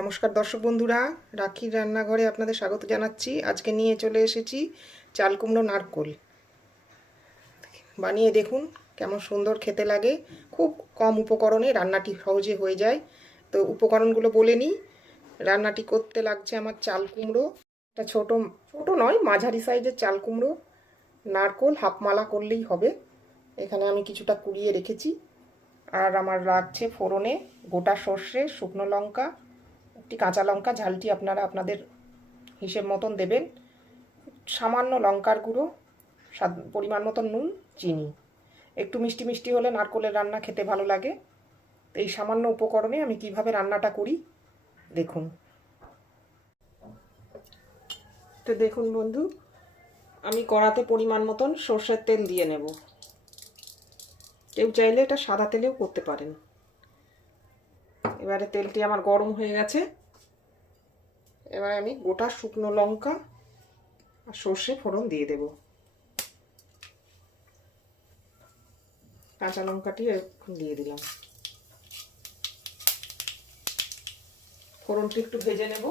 নমস্কার দর্শক বন্ধুরা, রাখির রান্নাঘরে আপনাদের স্বাগত জানাচ্ছি। আজকে নিয়ে চলে এসেছি চাল কুমড়ো নারকোল। বানিয়ে দেখুন কেমন সুন্দর খেতে লাগে। খুব কম উপকরণে রান্নাটি সহজে হয়ে যায়। তো উপকরণগুলো বলে নিই। রান্নাটি করতে লাগছে আমার চাল কুমড়ো, একটা ছোট ছোট নয় মাঝারি সাইজের চাল কুমড়ো, নারকোল হাফ মালা করলেই হবে। এখানে আমি কিছুটা কুড়িয়ে রেখেছি। আর আমার লাগছে ফোড়নে গোটা সর্ষে, শুকনো লঙ্কা, একটি কাঁচা লঙ্কা, ঝালটি আপনারা আপনাদের হিসেব মতন দেবেন, সামান্য লঙ্কার গুঁড়ো, স্বাদ পরিমাণ মতন নুন, চিনি। একটু মিষ্টি মিষ্টি হলে নারকোলের রান্না খেতে ভালো লাগে। এই সামান্য উপকরণে আমি কিভাবে রান্নাটা করি দেখুন। তো দেখুন বন্ধু, আমি কড়াতে পরিমাণ মতন সর্ষের তেল দিয়ে নেব। কেউ চাইলে এটা সাদা তেলেও করতে পারেন। এবারে তেলটি আমার গরম হয়ে গেছে। এবারে আমি গোটা শুকনো লঙ্কা আর সর্ষে ফোড়ন দিয়ে দেব। কাঁচা লঙ্কাটি দিয়ে দিলাম। ফোড়নটি একটু ভেজে নেব।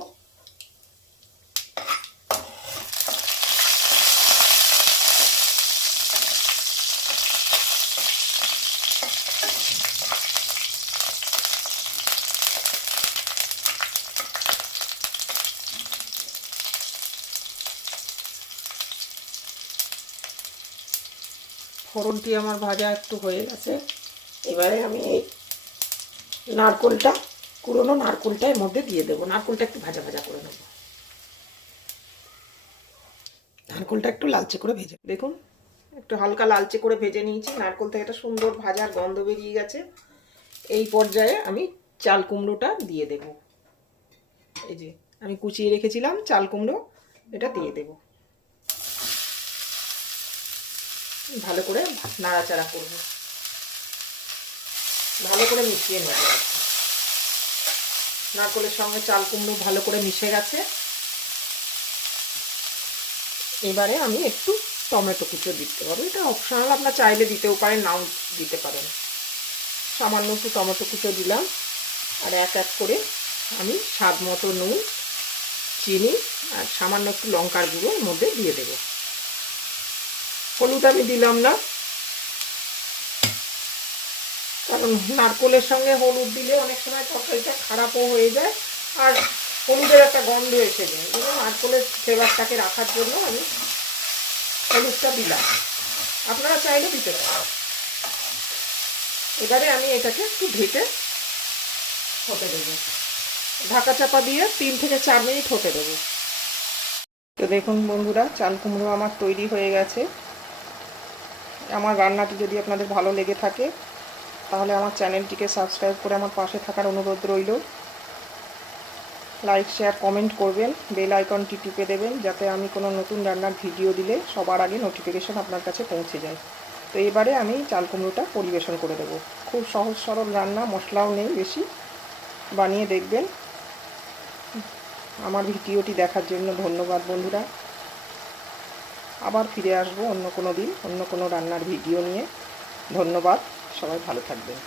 ফোড়নটি আমার ভাজা একটু হয়ে গেছে। এবারে আমি এই নারকোলটা, কুড়োনো নারকোলটা এর মধ্যে দিয়ে দেবো। নারকোলটা একটু ভাজা ভাজা করে নেব। নারকোলটা একটু লালচে করে ভেজে দেখুন, একটু হালকা লালচে করে ভেজে নিয়েছি। নারকোল থেকে একটা সুন্দর ভাজার গন্ধ বেরিয়ে গেছে। এই পর্যায়ে আমি চাল কুমড়োটা দিয়ে দেব। এই যে আমি কুচিয়ে রেখেছিলাম চাল কুমড়ো, এটা দিয়ে দেব। ভালো করে নাড়াচাড়া করব, ভালো করে মিশিয়ে নেব। নারকোলের সঙ্গে চাল কুমড়ো ভালো করে মিশে গেছে। এবারে আমি একটু টমেটো কুচো দিতে হবে। এটা অপশনাল, আপনার চাইলে দিতেও পারেন, নাও দিতে পারেন। সামান্য একটু টমেটো কুচো দিলাম। আর এক এক করে আমি স্বাদ মতো নুন, চিনি আর সামান্য একটু লঙ্কার গুঁড়ো এর মধ্যে দিয়ে দেব। হলুদ আমি দিলাম না, কারণ নারকোলের সঙ্গে হলুদ দিলে অনেক সময় তরকারিটা খারাপও হয়ে যায় আর হলুদের একটা গন্ধ এসে যায়। এই জন্য নারকোলের ফ্লেভারটাকে রাখার জন্য আমি হলুদটা দিলাম। আপনারা চাইলে দিতে পারেন। এবারে আমি এটাকে একটু ঢেকে হতে দেবো। ঢাকা চাপা দিয়ে 3 থেকে 4 মিনিট হতে দেবো। তো দেখুন বন্ধুরা, চাল কুমড়ো আমার তৈরি হয়ে গেছে। আমার রান্নাটি যদি আপনাদের ভালো লেগে থাকে তাহলে আমার চ্যানেলটিকে সাবস্ক্রাইব করে আমার পাশে থাকার অনুরোধ রইল। লাইক, শেয়ার, কমেন্ট করবেন। বেল আইকনটি টিপে দেবেন যাতে আমি কোনো নতুন রান্নার ভিডিও দিলে সবার আগে নোটিফিকেশন আপনার কাছে পৌঁছে যায়। তো এবারে আমি চাল কুমড়োটা পরিবেশন করে দেবো। খুব সহজ সরল রান্না, মশলাও নেই বেশি। বানিয়ে দেখবেন। আমার ভিডিওটি দেখার জন্য ধন্যবাদ বন্ধুরা। আবার ফিরে আসবো অন্য কোনো দিন অন্য কোনো রান্নার ভিডিও নিয়ে। ধন্যবাদ, সবাই ভালো থাকবেন।